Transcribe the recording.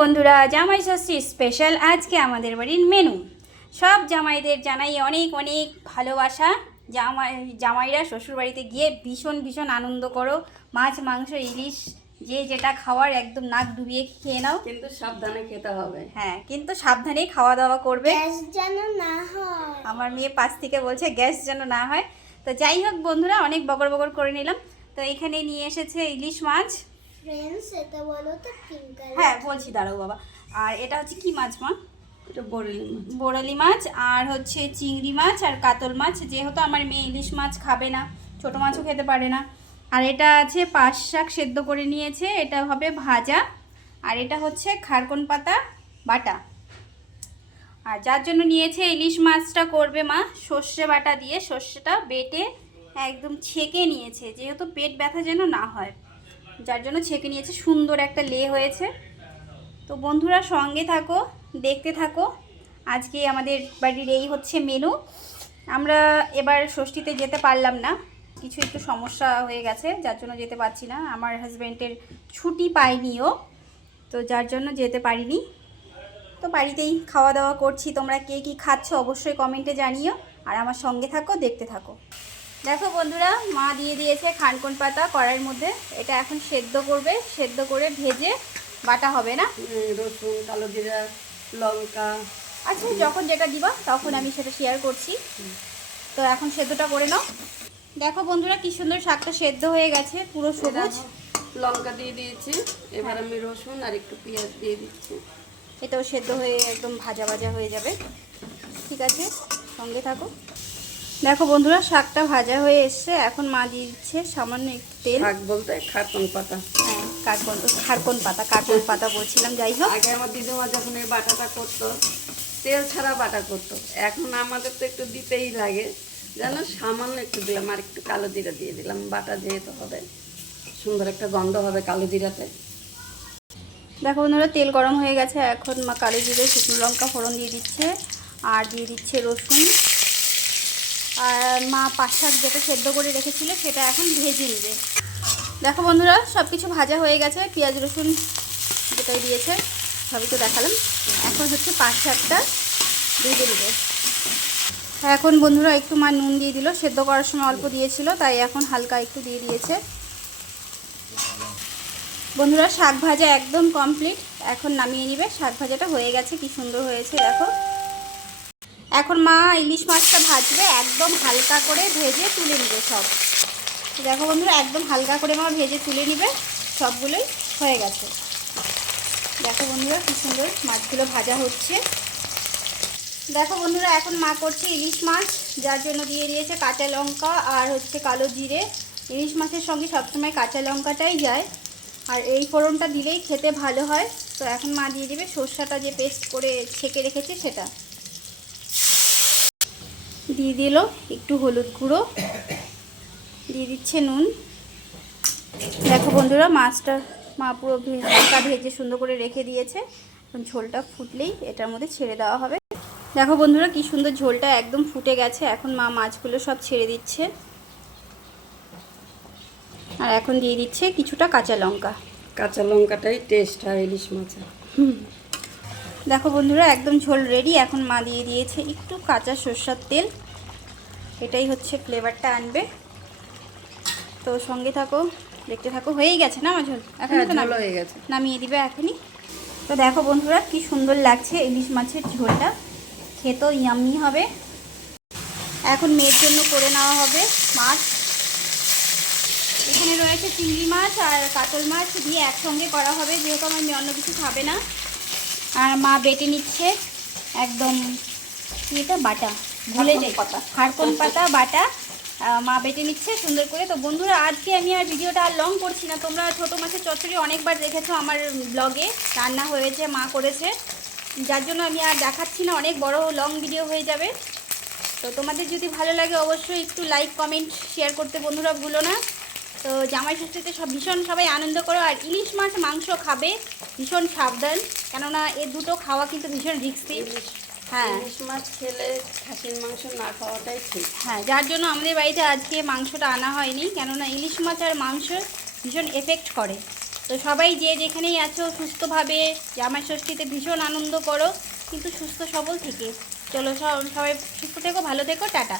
বন্ধুরা, জামাই ষষ্ঠী স্পেশাল আজকে আমাদের বাড়ির মেনু। সব জামাইদের জানাই অনেক অনেক ভালোবাসা। জামাইরা শ্বশুরবাড়িতে গিয়ে ভীষণ ভীষণ আনন্দ করো। মাছ, মাংস, ইলিশ যে যেটা খাওয়ার একদম নাক ডুবিয়ে খেয়ে নাও, কিন্তু সাবধানে খেতে হবে। হ্যাঁ, কিন্তু সাবধানেই খাওয়া দাওয়া করবে, গ্যাস যেন না হয়। আমার মেয়ে পাশ থেকে বলছে গ্যাস যেন না হয়। তো যাই হোক বন্ধুরা, অনেক বগর বগর করে নিলাম। তো এখানে নিয়ে এসেছে ইলিশ মাছ। ফ্রেন্ডস, এটা বলো তো পিঙ্ক কালার। হ্যাঁ বলছি, দাঁড়াও বাবা। আর এটা হচ্ছে কি মাছ মা? এটা বড়লি মাছ। বোড়ালি মাছ, আর হচ্ছে চিংড়ি মাছ আর কাতল মাছ। যেহেতু আমার মেয়ে ইলিশ মাছ খাবে না, ছোট মাছও খেতে পারে না। আর এটা আছে পাঁচ শাক সেদ্ধ করে নিয়েছে, এটা হবে ভাজা। আর এটা হচ্ছে খারকন পাতা বাটা। আর যার জন্য নিয়েছে ইলিশ মাছটা করবে মা সর্ষে বাটা দিয়ে, সর্ষেটা বেটে একদম ছেঁকে নিয়েছে, যেহেতু পেট ব্যথা যেন না হয়, যার জন্য ছেঁকে নিয়েছে। সুন্দর একটা লে হয়েছে। তো বন্ধুরা সঙ্গে থাকো, দেখতে থাকো। আজকে আমাদের বাড়ির এই হচ্ছে মেনু। আমরা এবার ষষ্ঠীতে যেতে পারলাম না, কিছু একটু সমস্যা হয়ে গেছে, যার জন্য যেতে পারছি না। আমার হাজব্যান্ডের ছুটি পাইনিও, তো যার জন্য যেতে পারিনি। তো বাড়িতেই খাওয়া দাওয়া করছি। তোমরা কে কী খাচ্ছ অবশ্যই কমেন্টে জানিও, আর আমার সঙ্গে থাকো, দেখতে থাকো। দেখো বন্ধুরা, মা দিয়ে দিয়েছে খানকন পাতা কড়াইয়ের মধ্যে। এটা এখন সেদ্ধ করবে, সেদ্ধ করে ভেজে বাটা হবে না? রসুন, কালো জিরা, লঙ্কা। আচ্ছা, যখন যেটা দিবা তখন আমি সেটা শেয়ার করছি। তো এখন সেদ্ধটা করে নাও। দেখো বন্ধুরা, কি সুন্দর শাকটা সেদ্ধ হয়ে গেছে, পুরো সবুজ। লঙ্কা দিয়ে দিয়েছি, এবার আমি রসুন আর একটু পেঁয়াজ দিয়ে দিচ্ছি। এটাও সেদ্ধ হয়ে একদম ভাজা ভাজা হয়ে যাবে। ঠিক আছে, সঙ্গে থাকো। দেখো বন্ধুরা, শাকটা ভাজা হয়ে এসছে। এখন মা দিয়ে দিচ্ছে সামান্য একটু তেল। শাক বলতে খারকন পাতা। হ্যাঁ, কাকন পাতা বলছিলাম। যাই হোক, আগে আমার দিদিমা যখন এই বাটাটা করতো, তেল ছাড়া বাটা করতো। এখন আমাদের তো একটু দিতেই লাগে, যেন সামান্য একটু দিলাম, আর একটু কালো জিরা দিয়ে দিলাম। বাটা যেহেতু হবে, সুন্দর একটা গন্ধ হবে কালো জিরাতে। দেখো বন্ধুরা, তেল গরম হয়ে গেছে। এখন মা কালো জিরে, শুকনো লঙ্কা ফোড়ন দিয়ে দিচ্ছে, আর দিয়ে দিচ্ছে রসুন। আর মা পাঁচ শাক যেটা সেদ্ধ করে রেখেছিল সেটা এখন ভেজে নেবে। দেখো বন্ধুরা, সব কিছু ভাজা হয়ে গেছে। পেঁয়াজ রসুন যেটাই দিয়েছে সবই তো দেখালাম। এখন হচ্ছে পাঁচ শাকটা ভেজে নেবে। এখন বন্ধুরা একটু মা নুন দিয়ে দিল, সেদ্ধ করার সময় অল্প দিয়েছিল, তাই এখন হালকা একটু দিয়ে দিয়েছে। বন্ধুরা, শাক ভাজা একদম কমপ্লিট, এখন নামিয়ে নিবে। শাক ভাজাটা হয়ে গেছে, কি সুন্দর হয়েছে দেখো। এখন মা ইলিশ মাছটা ভাজবে, একদম হালকা করে ভেজে তুলে নিবে সব। দেখো বন্ধুরা, একদম হালকা করে মা ভেজে তুলে নিবে, সবগুলোই হয়ে গেছে। দেখো বন্ধুরা, কি সুন্দর মাছগুলো ভাজা হচ্ছে। দেখো বন্ধুরা, এখন মা করছে ইলিশ মাছ, যার জন্য দিয়ে দিয়েছে কাঁচা লঙ্কা আর হচ্ছে কালো জিরে। ইলিশ মাছের সঙ্গে সবসময় কাঁচা লঙ্কাটাই যায়, আর এই ফোড়নটা দিলেই খেতে ভালো হয়। তো এখন মা দিয়ে দেবে সর্ষাটা, যে পেস্ট করে ছেঁকে রেখেছে সেটা দিয়ে দিল। একটু হলুদ গুঁড়ো দিয়ে দিচ্ছে, নুন। দেখো বন্ধুরা, মাছটা মা পুরো হালকা ভেজে সুন্দর করে রেখে দিয়েছে। এখন ঝোলটা ফুটলেই এটার মধ্যে ছেড়ে দেওয়া হবে। দেখো বন্ধুরা, কি সুন্দর ঝোলটা একদম ফুটে গেছে। এখন মা মাছগুলো সব ছেড়ে দিচ্ছে, আর এখন দিয়ে দিচ্ছে কিছুটা কাঁচা লঙ্কা। কাঁচা লঙ্কাটাই টেস্ট হয় ইলিশ মাছে। দেখো বন্ধুরা, একদম ঝোল রেডি। এখন মা দিয়ে দিয়েছে একটু কাঁচা সরষের তেল, এটাই হচ্ছে ফ্লেভারটা আনবে। তো সঙ্গে থাকো, দেখতে থাকো। হয়েই গেছে না আমার ঝোল? এখন তো হয়ে গেছে, নামিয়ে দিবে এখনই। তো দেখো বন্ধুরা, কি সুন্দর লাগছে ইলিশ মাছের ঝোলটা, খেতেও ইয়াম্মি হবে। এখন মেয়ের জন্য করে নেওয়া হবে মাছ। এখানে রয়েছে চিংড়ি মাছ আর কাতল মাছ দিয়ে একসঙ্গে করা হবে, যেহেতু আমার মেয়ে অন্য কিছু খাবে না। আর মা বেটে নিচ্ছে একদম, এটা বাটা, ভুলে যাই, খারকন পাতা বাটা মা বেটে নিচ্ছে সুন্দর করে। তো বন্ধুরা, আজকে আমি আর ভিডিওটা আর লং করছি না। তোমরা ছোটো মাছের চচ্চড়ি অনেকবার দেখেছো আমার ব্লগে, রান্না হয়েছে, মা করেছে, যার জন্য আমি আর দেখাচ্ছি না, অনেক বড় লং ভিডিও হয়ে যাবে। তো তোমাদের যদি ভালো লাগে অবশ্যই একটু লাইক কমেন্ট শেয়ার করতে বন্ধুরা ভুলো না। তো জামাই ষষ্ঠীতে ভীষণ সবাই আনন্দ করো। আর ইলিশ মাছ মাংস খাবে ভীষণ সাবধান, কেননা এ দুটো খাওয়া কিন্তু ভীষণ রিস্কি। হ্যাঁ, ইলিশ মাছ খেলে খাসির মাংস না খাওয়াটাই ঠিক। হ্যাঁ, যার জন্য আমাদের বাড়িতে আজকে মাংসটা আনা হয়নি, কেননা ইলিশ মাছ আর মাংস ভীষণ এফেক্ট করে। তো সবাই যে যেখানেই আছো সুস্থভাবে জামাই ষষ্ঠীতে ভীষণ আনন্দ করো, কিন্তু সুস্থ সবল থেকে। চলো সবাই সুস্থ থেকো, ভালো থেকো, টাটা।